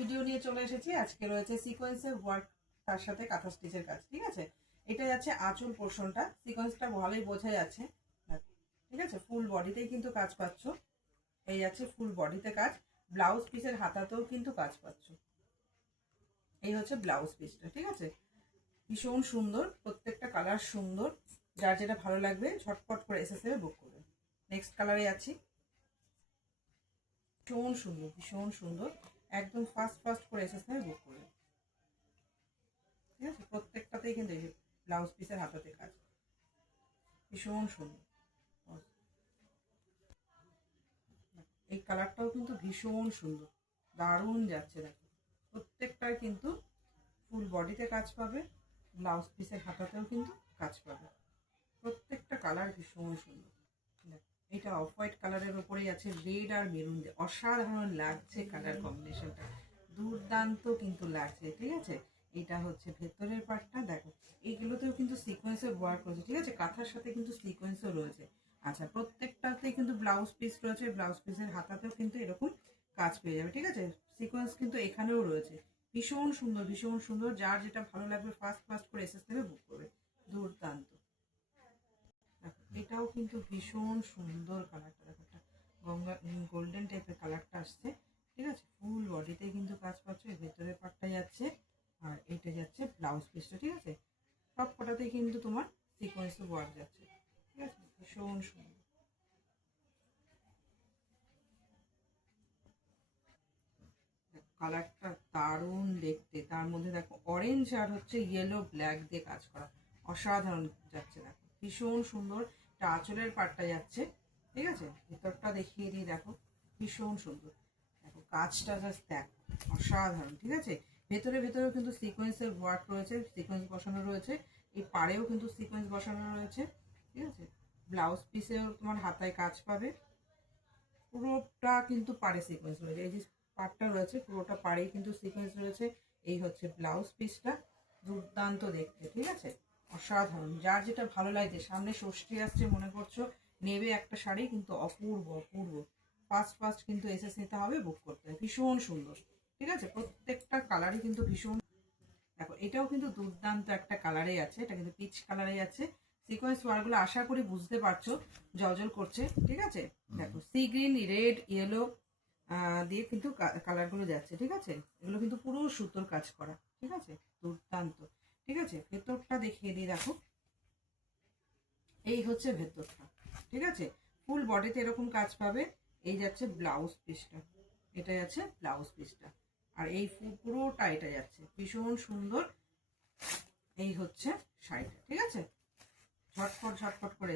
Video নিয়ে চলে এসেছি। আজকে রয়েছে সিকোয়েন্সের ওয়ার্ক, তার সাথে কাঁথা স্টিচের কাজ। ঠিক আছে, এটা যাচ্ছে আঁচল পোর্শনটা, সিকোয়েন্সটা ভালোই বোঝা যাচ্ছে। ঠিক আছে, ফুল বডিতেই কিন্তু কাজ পাচ্ছ। এই যাচ্ছে ফুল বডিতে কাজ, ব্লাউজ পিসের হাতাতেও কিন্তু কাজ পাচ্ছ। এই হচ্ছে ব্লাউজ পিসটা। ঠিক আছে, ভীষণ সুন্দর, প্রত্যেকটা কালার সুন্দর। যার যেটা ভালো লাগবে ঝটপট করে এসএসএ বুক করবে। নেক্সট কালারে আছি, ভীষণ সুন্দর, ভীষণ সুন্দর, একদম ফাস্ট ফাস্ট করে এসএসএ বুক করবে। ঠিক আছে, প্রত্যেকটাতেই কিন্তু এই ব্লাউজ পিসের হাতাতে কাজ, ভীষণ সুন্দর। এই কালারটাও কিন্তু ভীষণ সুন্দর, দারুণ যাচ্ছে। দেখো প্রত্যেকটাই কিন্তু ফুল বডিতে কাজ পাবে, ব্লাউজ পিসের হাতাতেও কিন্তু কাজ পাবে। প্রত্যেকটা কালার ভীষণ সুন্দর। এটা অফ হোয়াইট কালারের উপরেই আছে রেড আর মেরুন দিয়ে, অসাধারণ লাগছে কালার কম্বিনেশনটা, দুর্দান্ত কিন্তু লাগছে। ঠিক আছে, এটা হচ্ছে ভেতরের পার্টটা। দেখো এইগুলোতেও কিন্তু সিকোয়েন্সের ওয়ার্ক রয়েছে। ঠিক আছে, কাঁথার সাথে কিন্তু সিকোয়েন্সও রয়েছে। আচ্ছা, প্রত্যেকটাতে কিন্তু ব্লাউজ পিস রয়েছে, ব্লাউজ পিসের হাতাতেও কিন্তু এরকম কাজ পেয়ে যাবে। ঠিক আছে, সিকোয়েন্স কিন্তু এখানেও রয়েছে। ভীষণ সুন্দর, ভীষণ সুন্দর। যার যেটা ভালো লাগবে ফার্স্ট ফার্স্ট করে এসএস থেকে বুক করবে। দুর্দান্ত। এটাও কিন্তু ভীষণ সুন্দর কালারটা। দেখো একটা গঙ্গা গোল্ডেন টাইপের কালারটা আসছে। ঠিক আছে, ফুল বডিতে কিন্তু কাজ পাচ্ছে, ভেতরের পার্টটা যাচ্ছে আর এটা যাচ্ছে ব্লাউজ পিসটা। ঠিক আছে, সব কটাতেই কিন্তু তোমার সিকোয়েন্স ওয়ার্ক যাচ্ছে। ঠিক আছে, ভীষণ সুন্দর। কালারটা দারুণ দেখতে, তার মধ্যে দেখো অরেঞ্জ আর হচ্ছে ইয়েলো ব্ল্যাক দিয়ে কাজ করা, অসাধারণ যাচ্ছে। দেখো ভীষণ সুন্দর। এটা আঁচলের পাটটা যাচ্ছে। ঠিক আছে, ভিতরটা দেখিয়ে দিই। দেখো ভীষণ সুন্দর, দেখো কাজটা জাস্ট দেখো, অসাধারণ। ঠিক আছে, ভেতরে ভেতরেও কিন্তু সিকোয়েন্সের ওয়ার্ক রয়েছে, সিকোয়েন্স বসানো রয়েছে। এই পাড়েও কিন্তু সিকোয়েন্স বসানো রয়েছে। ঠিক আছে, ব্লাউজ পিসেও তোমার হাতায় কাজ পাবে। পুরোটা কিন্তু পাড়ে সিকোয়েন্স রয়েছে। এই যে পাড়টা রয়েছে পুরোটা পাড়েই কিন্তু সিকোয়েন্স রয়েছে। এই হচ্ছে ব্লাউজ পিসটা, দুর্দান্ত দেখতে। ঠিক আছে, অসাধারণ। যার যেটা ভালো লাগছে, সামনে ষষ্ঠী আসছে, মনে করছো নেবে একটা শাড়ি, কিন্তু অপূর্ব অপূর্ব। ফার্স্ট ফার্স্ট কিন্তু এসএস নিতে হবে, বুক করতে হবে। ভীষণ সুন্দর। ঠিক আছে, প্রত্যেকটা কালারই কিন্তু ভীষণ। দেখো এটাও কিন্তু দুর্দান্ত একটা কালারে আছে, এটা কিন্তু পিচ কালারে আছে। সিকোয়েন্স ওয়ারগুলো আশা করি বুঝতে পারছো, জলজল করছে। ঠিক আছে, দেখো সি গ্রিন, রেড, ইয়েলো দিয়ে কিন্তু কালারগুলো যাচ্ছে। ঠিক আছে, এগুলো কিন্তু পুরো সুতোর কাজ করা। ঠিক আছে, দুর্দান্ত। ঠিক আছে, ভেতরটা দেখিয়ে দিই। দেখো এই হচ্ছে ভেতরটা। ঠিক আছে, ফুল বডিতে এরকম কাজ পাবে। এই যাচ্ছে ব্লাউজ পিসটা, এটা যাচ্ছে ব্লাউজ পিসটা, আর এই পুরোটা এটা যাচ্ছে। ভীষণ সুন্দর। এই হচ্ছে শাড়িটা। ঠিক আছে, ঝটপট ঝটপট করে